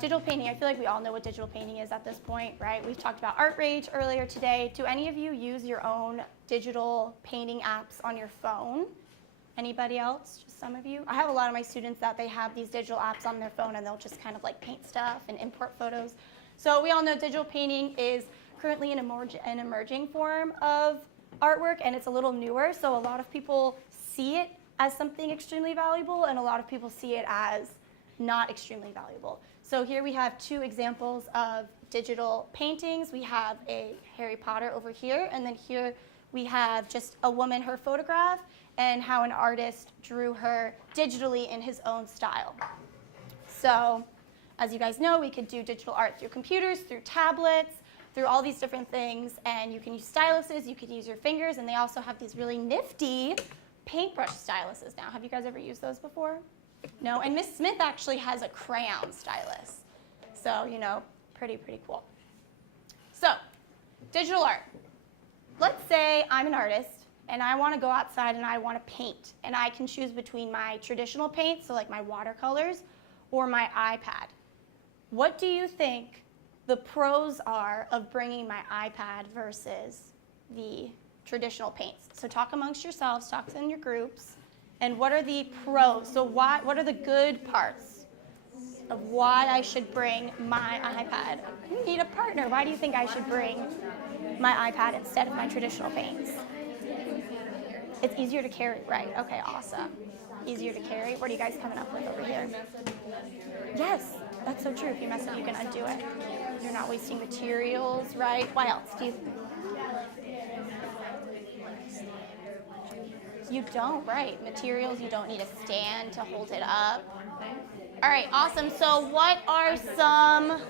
Digital painting, I feel like we all know what digital painting is at this point, right? We've talked about Art Rage earlier today. Do any of you use your own digital painting apps on your phone? Anybody else? Just some of you? I have a lot of my students that they have these digital apps on their phone and they'll just kind of like paint stuff and import photos. So we all know digital painting is currently an emerging form of artwork, and it's a little newer, so a lot of people see it as something extremely valuable and a lot of people see it as not extremely valuable. So here we have two examples of digital paintings. We have a Harry Potter over here, and then here we have just a woman, her photograph, and how an artist drew her digitally in his own style. So as you guys know, we could do digital art through computers, through tablets, through all these different things, and you can use styluses, you could use your fingers, and they also have these really nifty paintbrush styluses now. Have you guys ever used those before? No? And Miss Smith actually has a crayon stylus. So, you know, pretty cool. So, digital art. Let's say I'm an artist and I want to go outside and I want to paint, and I can choose between my traditional paint, so like my watercolors, or my iPad. What do you think the pros are of bringing my iPad versus the traditional paints? So talk amongst yourselves, talk in your groups, and what are the pros? So what are the good parts of why I should bring my iPad? You need a partner. Why do you think I should bring my iPad instead of my traditional paints? It's easier to carry, right? Okay, awesome. Easier to carry. What are you guys coming up with over here? Yes, that's so true. If you mess up, you can undo it. You're not wasting materials, right? Why else? You don't, right? Materials, you don't need a stand to hold it up. All right, awesome. So what are some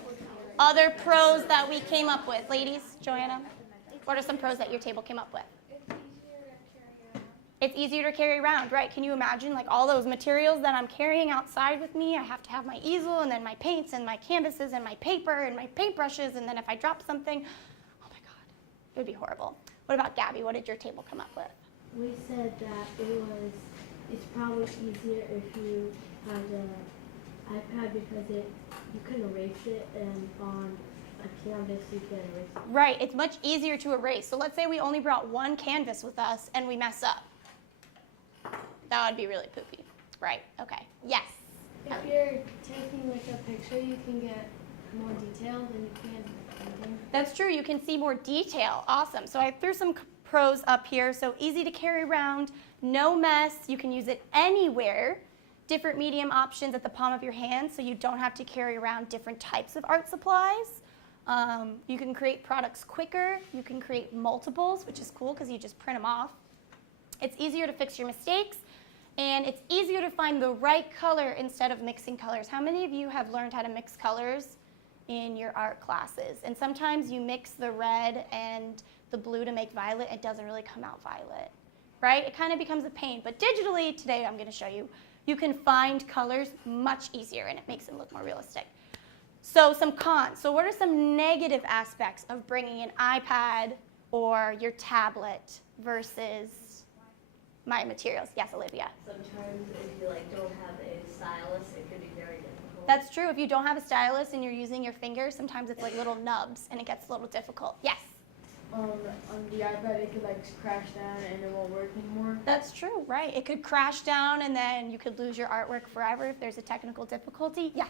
other pros that we came up with? Ladies, Joanna, what are some pros that your table came up with? It's easier to carry around, right? Can you imagine like all those materials that I'm carrying outside with me? I have to have my easel and then my paints and my canvases and my paper and my paintbrushes, and then if I drop something, oh my God, it would be horrible. What about Gabby? What did your table come up with? We said that it's probably easier if you had an iPad because you can erase it, and on a canvas you can erase it. Right, it's much easier to erase. So let's say we only brought one canvas with us and we mess up. That would be really poopy. Right, okay. Yes? If you're taking like a picture, you can get more detail than you can painting. That's true, you can see more detail. Awesome. So I threw some pros up here. So easy to carry around, no mess. You can use it anywhere. Different medium options at the palm of your hand, so you don't have to carry around different types of art supplies. You can create products quicker. You can create multiples, which is cool because you just print them off. It's easier to fix your mistakes, and it's easier to find the right color instead of mixing colors. How many of you have learned how to mix colors in your art classes? And sometimes you mix the red and the blue to make violet. It doesn't really come out violet, right? It kind of becomes a pain. But digitally, today I'm going to show you, you can find colors much easier, and it makes them look more realistic. So some cons. So what are some negative aspects of bringing an iPad or your tablet versus my materials? Yes, Olivia. Sometimes if you don't have a stylus, it can be very difficult. That's true. If you don't have a stylus and you're using your fingers, sometimes it's like little nubs and it gets a little difficult. Yes? On the iPad, it could crash down and it won't work anymore. That's true, right? It could crash down and then you could lose your artwork forever if there's a technical difficulty. Yes?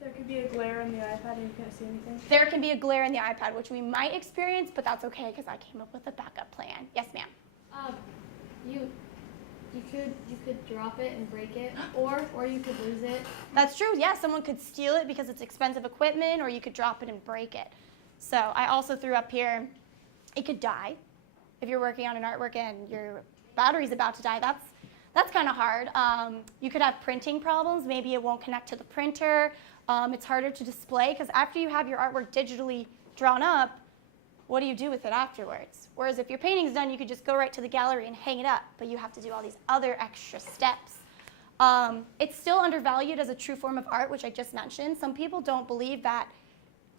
There could be a glare on the iPad and you can't see anything. There can be a glare in the iPad, which we might experience, but that's okay because I came up with a backup plan. Yes, ma'am? You could drop it and break it, or you could lose it. That's true. Yeah, someone could steal it because it's expensive equipment, or you could drop it and break it. So I also threw up here, it could die. If you're working on an artwork and your battery's about to die, that's kind of hard. You could have printing problems. Maybe it won't connect to the printer. It's harder to display because after you have your artwork digitally drawn up, what do you do with it afterwards? Whereas if your painting's done, you could just go right to the gallery and hang it up, but you have to do all these other extra steps. It's still undervalued as a true form of art, which I just mentioned. Some people don't believe that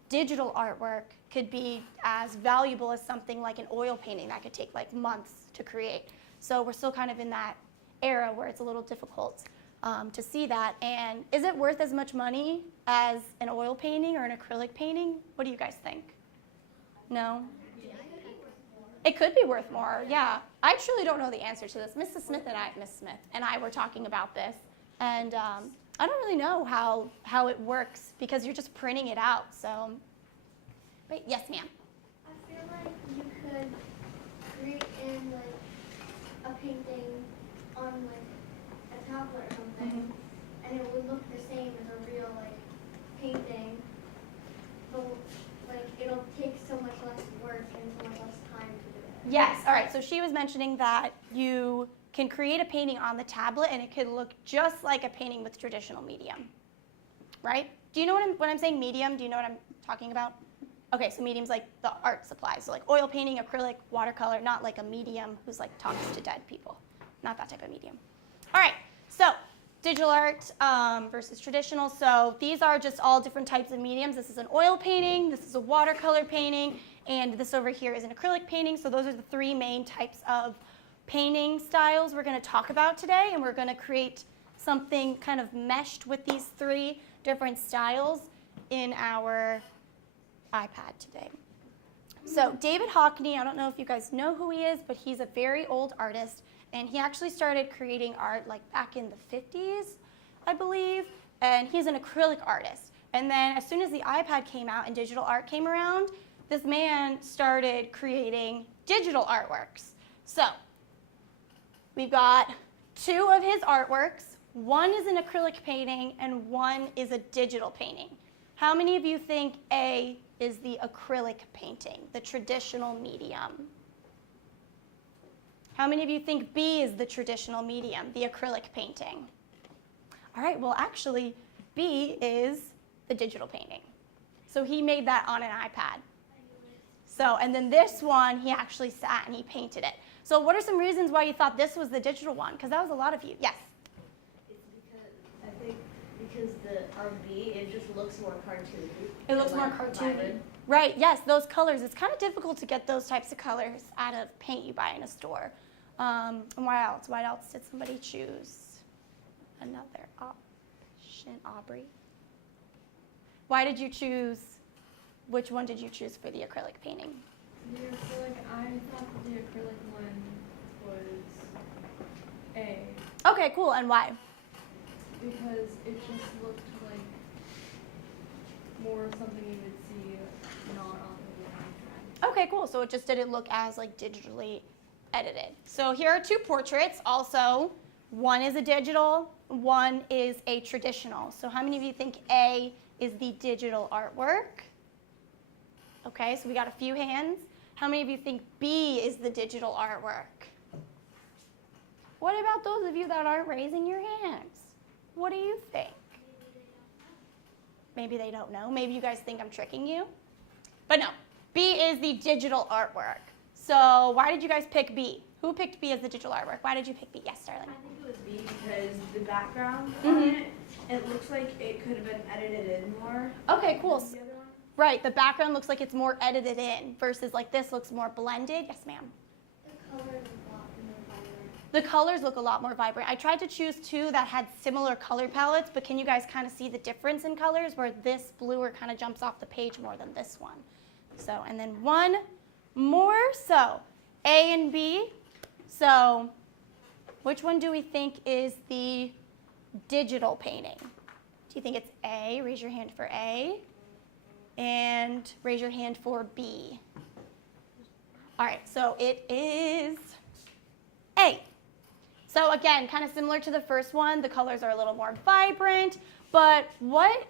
digital artwork could be as valuable as something like an oil painting that could take months to create. So we're still kind of in that era where it's a little difficult to see that. And is it worth as much money as an oil painting or an acrylic painting? What do you guys think? No? It could be worth more, yeah. I truly don't know the answer to this. Miss Smith and I were talking about this, and I don't really know how it works because you're just printing it out. So, but yes, ma'am. I feel like you could create in like a painting on like a tablet or something, and it would look the same as a real like painting, but like it'll take so much less work and so much less time to do it. Yes, all right, so she was mentioning that you can create a painting on the tablet and it could look just like a painting with traditional medium, right? Do you know when I'm saying medium, do you know what I'm talking about? Okay, so medium's like the art supplies, so like oil painting, acrylic, watercolor, not like a medium who's like talks to dead people, not that type of medium. All right, so digital art versus traditional, so these are just all different types of mediums. This is an oil painting, this is a watercolor painting, and this over here is an acrylic painting. So those are the three main types of painting styles we're going to talk about today, and we're going to create something kind of meshed with these three different styles in our iPad today. So David Hockney, I don't know if you guys know who he is, but he's a very old artist, and he actually started creating art like back in the 50s, I believe, and he's an acrylic artist. And then as soon as the iPad came out and digital art came around, this man started creating digital artworks. So we've got two of his artworks. One is an acrylic painting and one is a digital painting. How many of you think A is the acrylic painting, the traditional medium? How many of you think B is the traditional medium, the acrylic painting? All right, well actually B is the digital painting. So he made that on an iPad. So, and then this one, he actually sat and he painted it. So what are some reasons why you thought this was the digital one? Because that was a lot of you. Yes? It's because the RB, it just looks more cartoony. It looks more cartoony. Right, yes, those colors. It's kind of difficult to get those types of colors out of paint you buy in a store. And why else? Why else did somebody choose another option, Aubrey? Why did you choose, which one did you choose for the acrylic painting? The acrylic, I thought the acrylic one was A. Okay, cool, and why? Because it just looked like more something you would see not on the iPad. Okay, cool, so it just didn't look as like digitally edited. So here are two portraits also. One is a digital, one is a traditional. So how many of you think A is the digital artwork? Okay, so we got a few hands. How many of you think B is the digital artwork? What about those of you that aren't raising your hands? What do you think? Maybe they don't know. Maybe you guys think I'm tricking you. But no, B is the digital artwork. So why did you guys pick B? Who picked B as the digital artwork? Why did you pick B? Yes, darling. I think it was B because the background on it looks like it could have been edited in more. Okay, cool. than the other one. Right, the background looks like it's more edited in versus like this looks more blended. Yes, ma'am. The colors are a lot more vibrant. The colors look a lot more vibrant. I tried to choose two that had similar color palettes, but can you guys kind of see the difference in colors where this bluer kind of jumps off the page more than this one? So, and then one more. So, A and B. So, which one do we think is the digital painting? Do you think it's A? Raise your hand for A. And raise your hand for B. All right, so it is A. So again, kind of similar to the first one, the colors are a little more vibrant, but what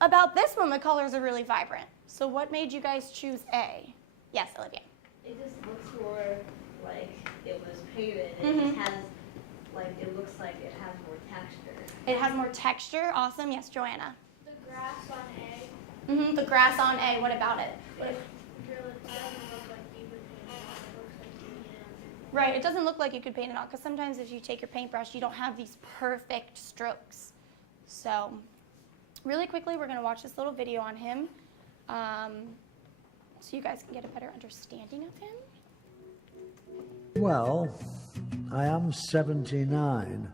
about this one? The colors are really vibrant. So what made you guys choose A? Yes, Olivia. It just looks more like it was painted. It just has, like, it looks like it has more texture. It has more texture. Awesome. Yes, Joanna. The grass on A. The grass on A. What about it? It really doesn't look like you would paint it on. It looks like you painted it on. Right. It doesn't look like you could paint it on because sometimes if you take your paintbrush, you don't have these perfect strokes. So really quickly, we're going to watch this little video on him so you guys can get a better understanding of him. Well, I am 79.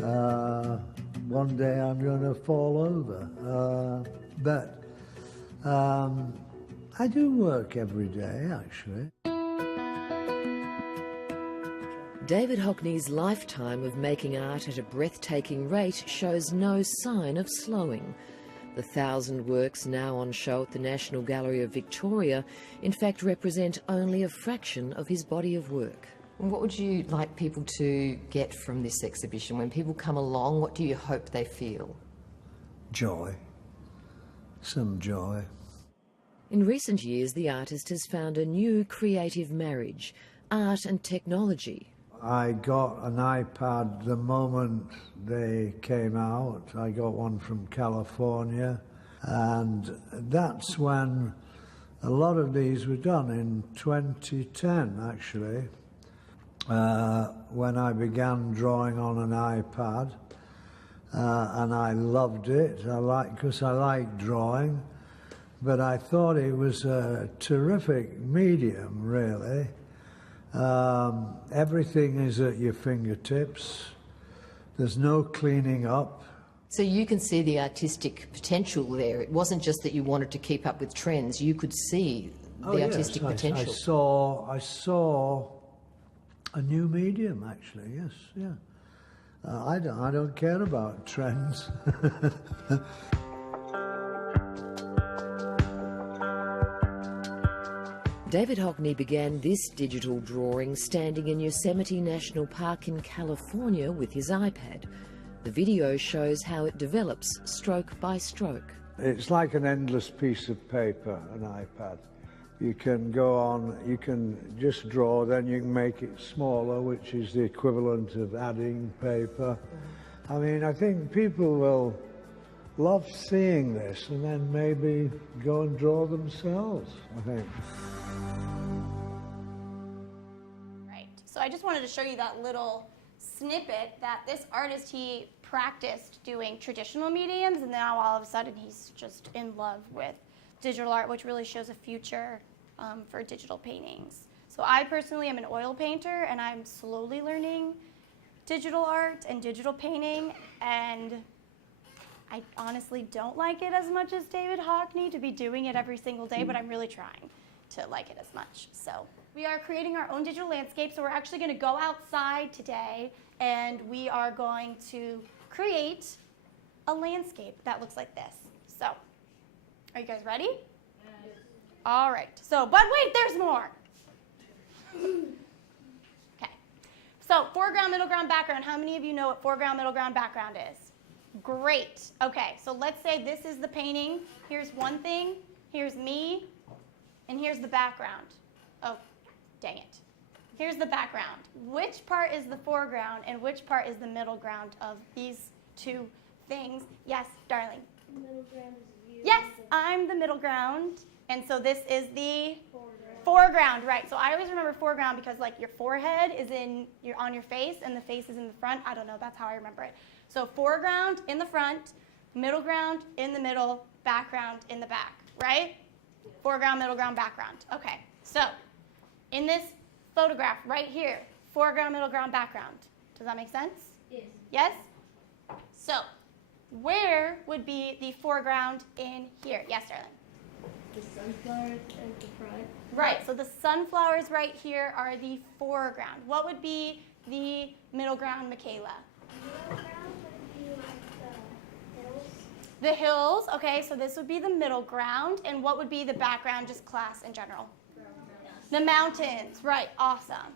One day I'm going to fall over. But I do work every day, actually. David Hockney's lifetime of making art at a breathtaking rate shows no sign of slowing. The 1,000 works now on show at the National Gallery of Victoria, in fact, represent only a fraction of his body of work. What would you like people to get from this exhibition? When people come along, what do you hope they feel? Joy. Some joy. In recent years, the artist has found a new creative marriage, art and technology. I got an iPad the moment they came out. I got one from California, and that's when a lot of these were done, in 2010 actually, when I began drawing on an iPad, and I loved it. Because I like drawing, but I thought it was a terrific medium, really. Everything is at your fingertips. There's no cleaning up. So you can see the artistic potential there. It wasn't just that you wanted to keep up with trends. You could see the artistic potential. I saw a new medium, actually. Yes, yeah. I don't care about trends. David Hockney began this digital drawing standing in Yosemite National Park in California with his iPad. The video shows how it develops stroke by stroke. It's like an endless piece of paper, an iPad. You can go on, you can just draw, then you can make it smaller, which is the equivalent of adding paper. I mean, I think people will love seeing this and then maybe go and draw themselves, I think. Right. So I just wanted to show you that little snippet that this artist, he practiced doing traditional mediums, and now all of a sudden he's just in love with digital art, which really shows a future for digital paintings. So I personally am an oil painter, and I'm slowly learning digital art and digital painting, and I honestly don't like it as much as David Hockney to be doing it every single day, but I'm really trying to like it as much. So we are creating our own digital landscape, so we're actually going to go outside today, and we are going to create a landscape that looks like this. So, are you guys ready? Yes. All right. So, but wait, there's more. Okay. So, foreground, middle ground, background. How many of you know what foreground, middle ground, background is? Great. Okay, so let's say this is the painting. Here's one thing. Here's me. And here's the background. Oh, dang it. Here's the background. Which part is the foreground and which part is the middle ground of these two things? Yes, darling. The middle ground is you. Yes, I'm the middle ground. And so this is the foreground, right? So I always remember foreground because like your forehead is on your face and the face is in the front. I don't know, that's how I remember it. So foreground in the front, middle ground in the middle, background in the back, right? Foreground, middle ground, background. Okay, so in this photograph right here, foreground, middle ground, background. Does that make sense? Yes. Yes? So where would be the foreground in here? Yes, darling? The sunflowers at the front. Right, so the sunflowers right here are the foreground. What would be the middle ground, Michaela? Middle ground would be like the hills. The hills, okay, so this would be the middle ground. And what would be the background, just class in general? The mountains, right, awesome.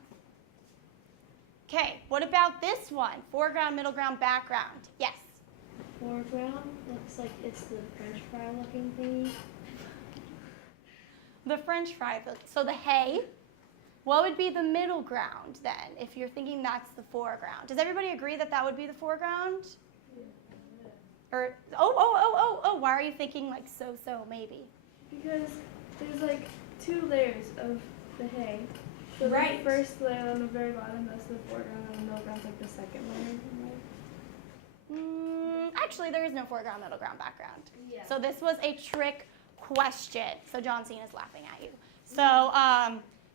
Okay, what about this one? Foreground, middle ground, background. Yes? Foreground looks like it's the French fry looking thingy. The French fry, so the hay. What would be the middle ground then, if you're thinking that's the foreground? Does everybody agree that that would be the foreground? Yeah. Or, why are you thinking like so, maybe? Because there's like 2 layers of the hay. So Right. the first layer on the very bottom, that's the foreground, and the middle ground's like the second layer. Actually, there is no foreground, middle ground, background. Yeah. So this was a trick question. So John Cena's laughing at you. So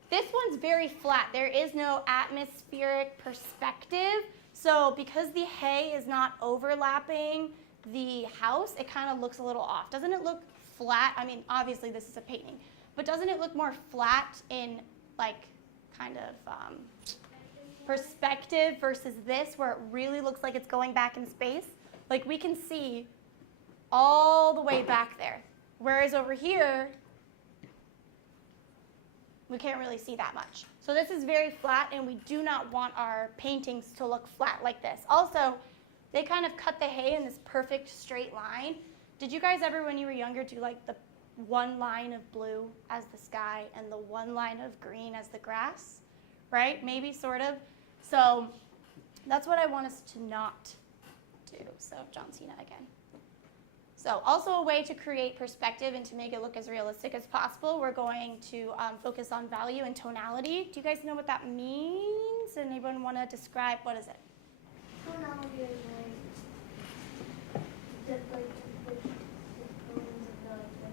this one's very flat. There is no atmospheric perspective. So because the hay is not overlapping the house, it kind of looks a little off. Doesn't it look flat? I mean, obviously this is a painting, but doesn't it look more flat in like kind of perspective versus this where it really looks like it's going back in space? Like we can see all the way back there. Whereas over here, we can't really see that much. So this is very flat, and we do not want our paintings to look flat like this. Also, they kind of cut the hay in this perfect straight line. Did you guys ever, when you were younger, do like the one line of blue as the sky and the one line of green as the grass? Right? Maybe, sort of. So that's what I want us to not do. So John Cena again. So also a way to create perspective and to make it look as realistic as possible, we're going to focus on value and tonality. Do you guys know what that means? And anyone want to describe, what is it? Tonality is like the tones of the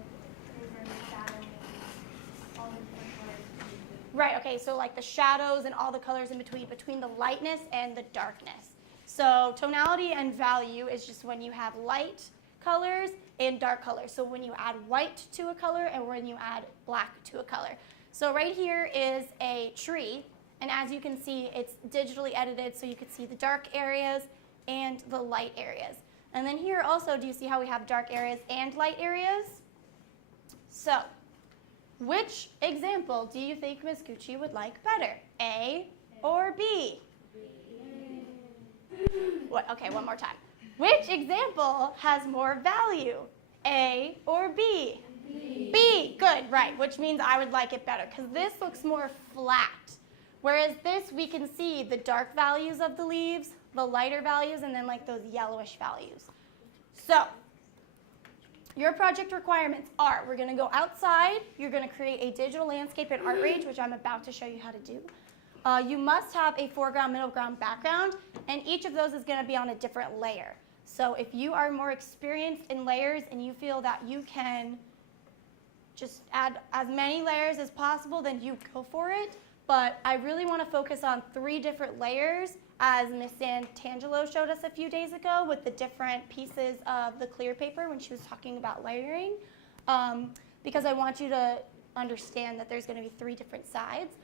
paper and the shadowing, all the different colors. Right, okay, so like the shadows and all the colors in between the lightness and the darkness. So tonality and value is just when you have light colors and dark colors. So when you add white to a color and when you add black to a color. So right here is a tree, and as you can see, it's digitally edited so you can see the dark areas and the light areas. And then here also, do you see how we have dark areas and light areas? So, which example do you think Ms. Gucci would like better? A or B? What? Okay, one more time. Which example has more value? A or B? B. B, good, right, which means I would like it better because this looks more flat. Whereas this, we can see the dark values of the leaves, the lighter values, and then like those yellowish values. So, your project requirements are, we're going to go outside, you're going to create a digital landscape in ArtRage, which I'm about to show you how to do. You must have a foreground, middle ground background, and each of those is going to be on a different layer. So if you are more experienced in layers and you feel that you can just add as many layers as possible, then you go for it. But I really want to focus on 3 different layers, as Miss Santangelo showed us a few days ago with the different pieces of the clear paper when she was talking about layering, because I want you to understand that there's going to be 3 different sides.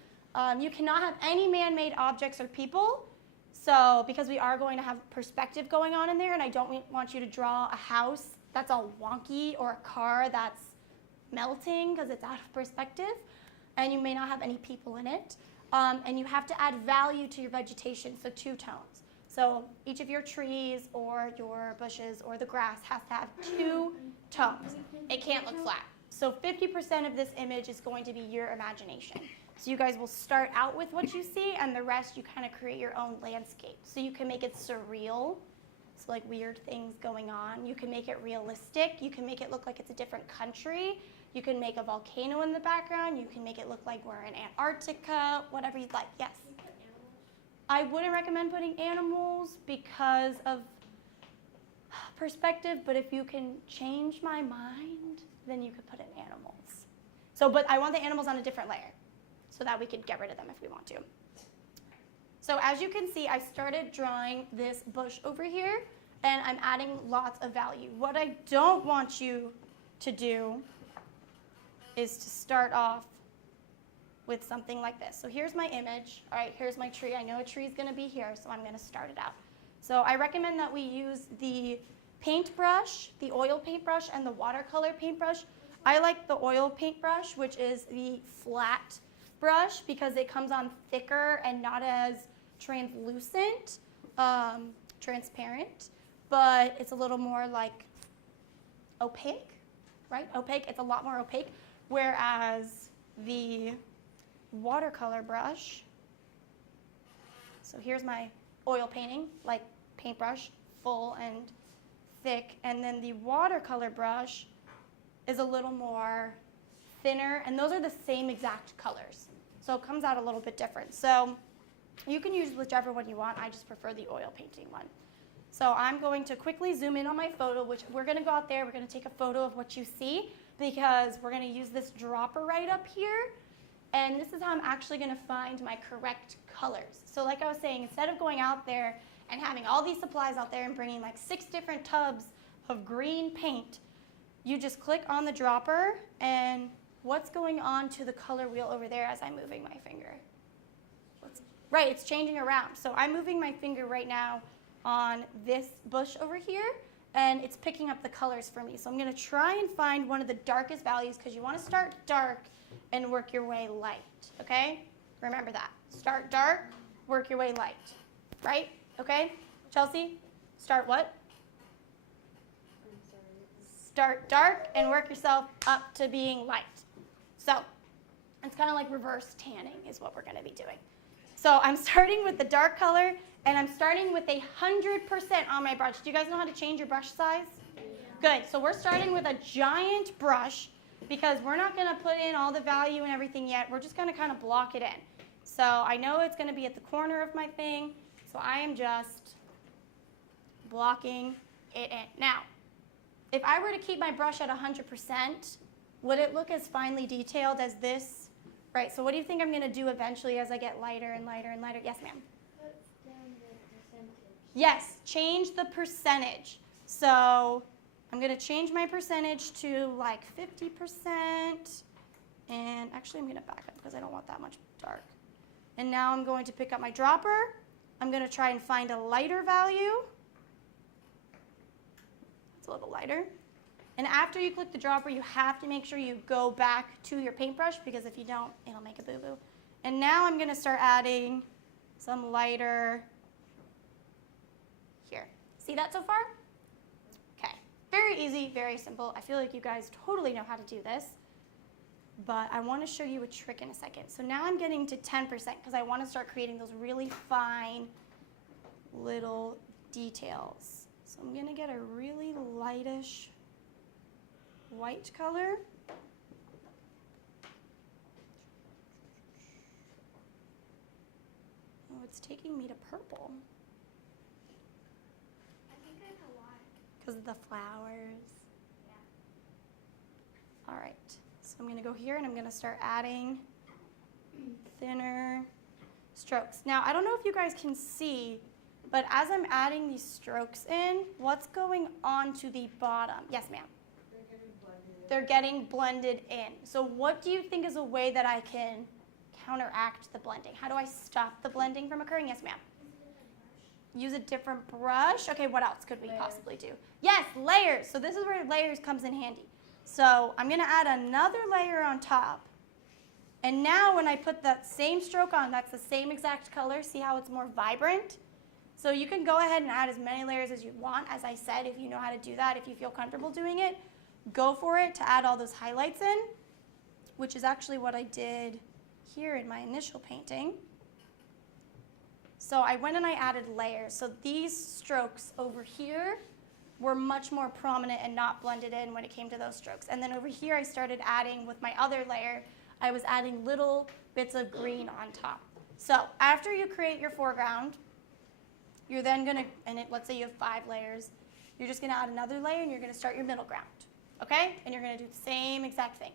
You cannot have any man-made objects or people, so because we are going to have perspective going on in there, and I don't want you to draw a house that's all wonky or a car that's melting because it's out of perspective, and you may not have any people in it. And you have to add value to your vegetation, so 2 tones. So each of your trees or your bushes or the grass has to have 2 tones. It can't look flat. So 50% of this image is going to be your imagination. So you guys will start out with what you see, and the rest you kind of create your own landscape. So you can make it surreal, so like weird things going on. You can make it realistic. You can make it look like it's a different country. You can make a volcano in the background. You can make it look like we're in Antarctica, whatever you'd like. Yes? I wouldn't recommend putting animals because of perspective, but if you can change my mind, then you could put in animals. So, but I want the animals on a different layer so that we could get rid of them if we want to. So as you can see, I started drawing this bush over here, and I'm adding lots of value. What I don't want you to do is to start off with something like this. So here's my image. All right, here's my tree. I know a tree is going to be here, so I'm going to start it out. So I recommend that we use the paintbrush, the oil paintbrush, and the watercolor paintbrush. I like the oil paintbrush, which is the flat brush, because it comes on thicker and not as translucent, transparent, but it's a little more like opaque, right? Opaque, it's a lot more opaque, whereas the watercolor brush, so here's my oil painting, like paintbrush, full and thick, and then the watercolor brush is a little more thinner, and those are the same exact colors. So it comes out a little bit different. So you can use whichever one you want. I just prefer the oil painting one. So I'm going to quickly zoom in on my photo, which we're going to go out there. We're going to take a photo of what you see, because we're going to use this dropper right up here. And this is how I'm actually going to find my correct colors. So like I was saying, instead of going out there and having all these supplies out there and bringing like 6 different tubs of green paint, you just click on the dropper, and what's going on to the color wheel over there as I'm moving my finger? Right, it's changing around. So I'm moving my finger right now on this bush over here, and it's picking up the colors for me. So I'm going to try and find one of the darkest values, because you want to start dark and work your way light, okay? Remember that. Start dark, work your way light, right? Okay? Chelsea, start what? I'm sorry. Start dark and work yourself up to being light. So it's kind of like reverse tanning is what we're going to be doing. So I'm starting with the dark color, and I'm starting with 100% on my brush. Do you guys know how to change your brush size? Yeah. Good. So we're starting with a giant brush, because we're not going to put in all the value and everything yet. We're just going to kind of block it in. So I know it's going to be at the corner of my thing, so I am just blocking it in. Now, if I were to keep my brush at 100%, would it look as finely detailed as this? Right, so what do you think I'm going to do eventually as I get lighter and lighter and lighter? Yes, ma'am? Put down the percentage. Yes, change the percentage. So I'm going to change my percentage to like 50%. And actually, I'm going to back up because I don't want that much dark. And now I'm going to pick up my dropper. I'm going to try and find a lighter value. It's a little lighter. And after you click the dropper, you have to make sure you go back to your paintbrush, because if you don't, it'll make a boo-boo. And now I'm going to start adding some lighter here. See that so far? Okay. Very easy, very simple. I feel like you guys totally know how to do this. But I want to show you a trick in a second. So now I'm getting to 10% because I want to start creating those really fine little details. So I'm going to get a really lightish white color. Oh, it's taking me to purple. I think I know why. Because of the flowers. Yeah. All right, so I'm going to go here and I'm going to start adding thinner strokes. Now, I don't know if you guys can see, but as I'm adding these strokes in, what's going on to the bottom? Yes, ma'am? They're getting blended in. So what do you think is a way that I can counteract the blending? How do I stop the blending from occurring? Yes, ma'am? Use a different brush. Okay, what else could we possibly do? Yes, layers. So this is where layers comes in handy. So I'm going to add another layer on top. And now when I put that same stroke on, that's the same exact color. See how it's more vibrant? So you can go ahead and add as many layers as you want. As I said, if you know how to do that, if you feel comfortable doing it, go for it to add all those highlights in, which is actually what I did here in my initial painting. So I went and I added layers. So these strokes over here were much more prominent and not blended in when it came to those strokes. And then over here I started adding, with my other layer, I was adding little bits of green on top. So after you create your foreground, you're then going to, let's say you have 5 layers, you're just going to add another layer and you're going to start your middle ground. Okay? And you're going to do the same exact thing.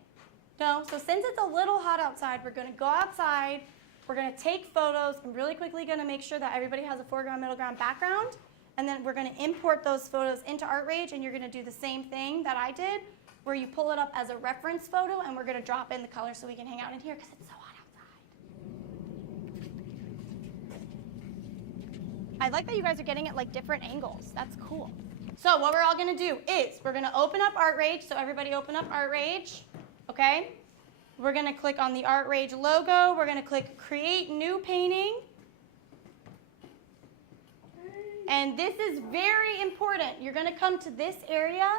No? So since it's a little hot outside, we're going to go outside, we're going to take photos, I'm really quickly going to make sure that everybody has a foreground, middle ground, background, and then we're going to import those photos into ArtRage, and you're going to do the same thing that I did, where you pull it up as a reference photo, and we're going to drop in the color so we can hang out in here because it's so hot outside. I like that you guys are getting it like different angles. That's cool. So what we're all going to do is we're going to open up ArtRage. So everybody open up ArtRage, okay? We're going to click on the ArtRage logo. We're going to click Create New Painting. And this is very important. You're going to come to this area.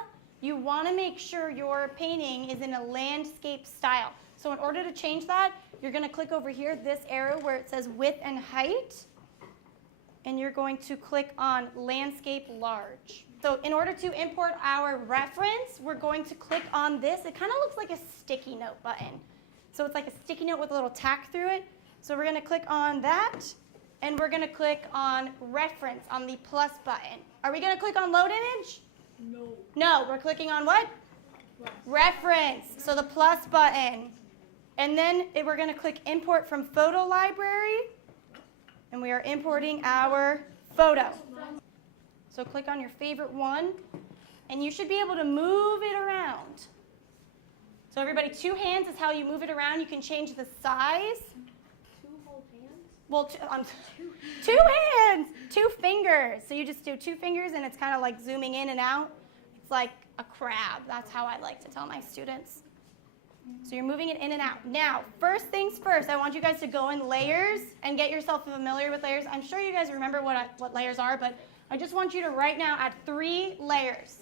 You want to make sure your painting is in a landscape style. So in order to change that, you're going to click over here, this arrow where it says width and height. And you're going to click on Landscape Large. So in order to import our reference, we're going to click on this. It kind of looks like a sticky note button. So it's like a sticky note with a little tack through it. So we're going to click on that, and we're going to click on Reference on the plus button. Are we going to click on Load Image? No. No, we're clicking on what? Reference. So the plus button. And then we're going to click Import from Photo Library. And we are importing our Photo. So click on your favorite one, and you should be able to move it around. So everybody, 2 hands is how you move it around. You can change the size. 2 whole hands? Well, 2 hands, 2 fingers. So you just do 2 fingers, and it's kind of like zooming in and out. It's like a crab. That's how I like to tell my students. So you're moving it in and out. Now, first things first, I want you guys to go in layers and get yourself familiar with layers. I'm sure you guys remember what layers are, but I just want you to right now add 3 layers.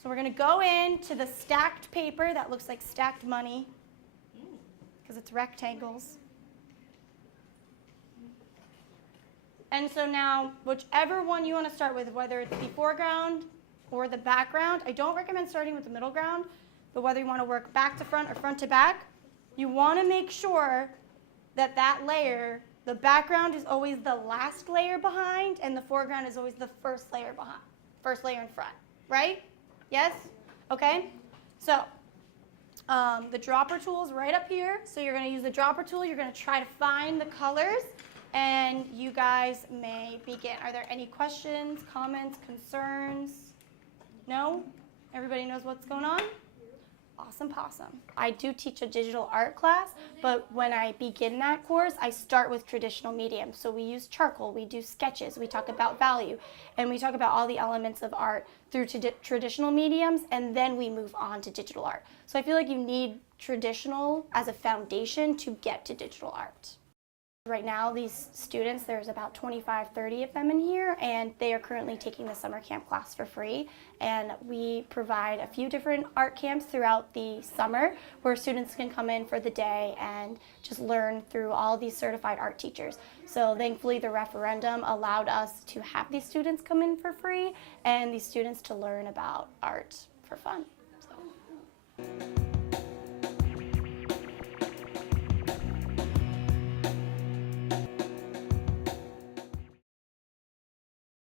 So we're going to go into the stacked paper that looks like stacked money because it's rectangles. And so now, whichever one you want to start with, whether it's the foreground or the background, I don't recommend starting with the middle ground, but whether you want to work back to front or front to back, you want to make sure that that layer, the background is always the last layer behind, and the foreground is always the first layer behind, first layer in front, right? Yes? Okay? So the dropper tool is right up here. So you're going to use the dropper tool. You're going to try to find the colors, and you guys may begin. Are there any questions, comments, concerns? No? Everybody knows what's going on? Awesome possum. I do teach a digital art class, but when I begin that course, I start with traditional mediums. So we use charcoal, we do sketches, we talk about value, and we talk about all the elements of art through traditional mediums, and then we move on to digital art. So I feel like you need traditional as a foundation to get to digital art. Right now, these students, there's about 25, 30 of them in here, and they are currently taking the summer camp class for free. And we provide a few different art camps throughout the summer where students can come in for the day and just learn through all these certified art teachers. So thankfully, the referendum allowed us to have these students come in for free and these students to learn about art for fun. So.